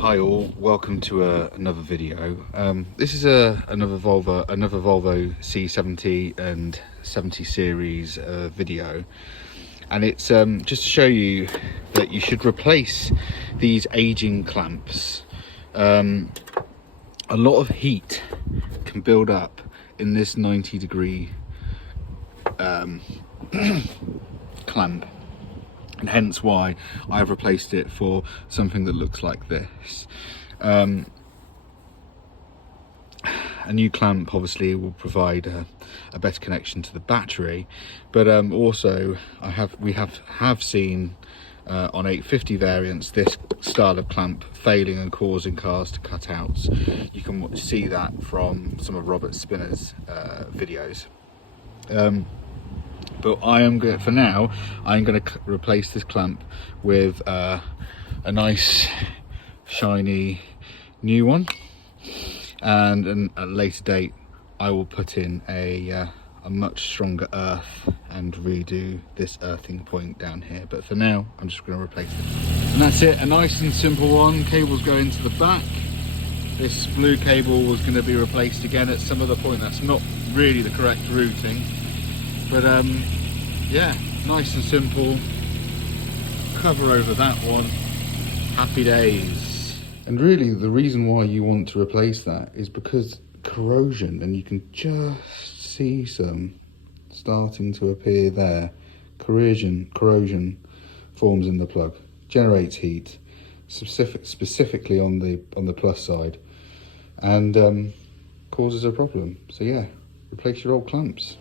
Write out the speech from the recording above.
Hi all, welcome to another video. This is another Volvo C70 and 70 series video, and it's just to show you that you should replace these aging clamps. A lot of heat can build up in this 90-degree clamp, and hence why I've replaced it for something that looks like this. A new clamp obviously will provide a better connection to the battery, but also we have seen on 850 variants this style of clamp failing and causing cars to cut out. You can see that from some of Robert Spinner's videos. But I'm going to replace this clamp with a nice shiny new one, and at a later date I will put in a much stronger earth and redo this earthing point down here. But for now I'm just going to replace it, and that's it. A nice and simple one. Cables go into the back. This blue cable was going to be replaced again at some other point. That's not really the correct routing. But yeah, nice and simple. Cover over that one. Happy days. And really the reason why you want to replace that is because corrosion, and you can just see some starting to appear there. Corrosion forms in the plug, generates heat, specifically on the plus side, and causes a problem. So yeah, replace your old clamps.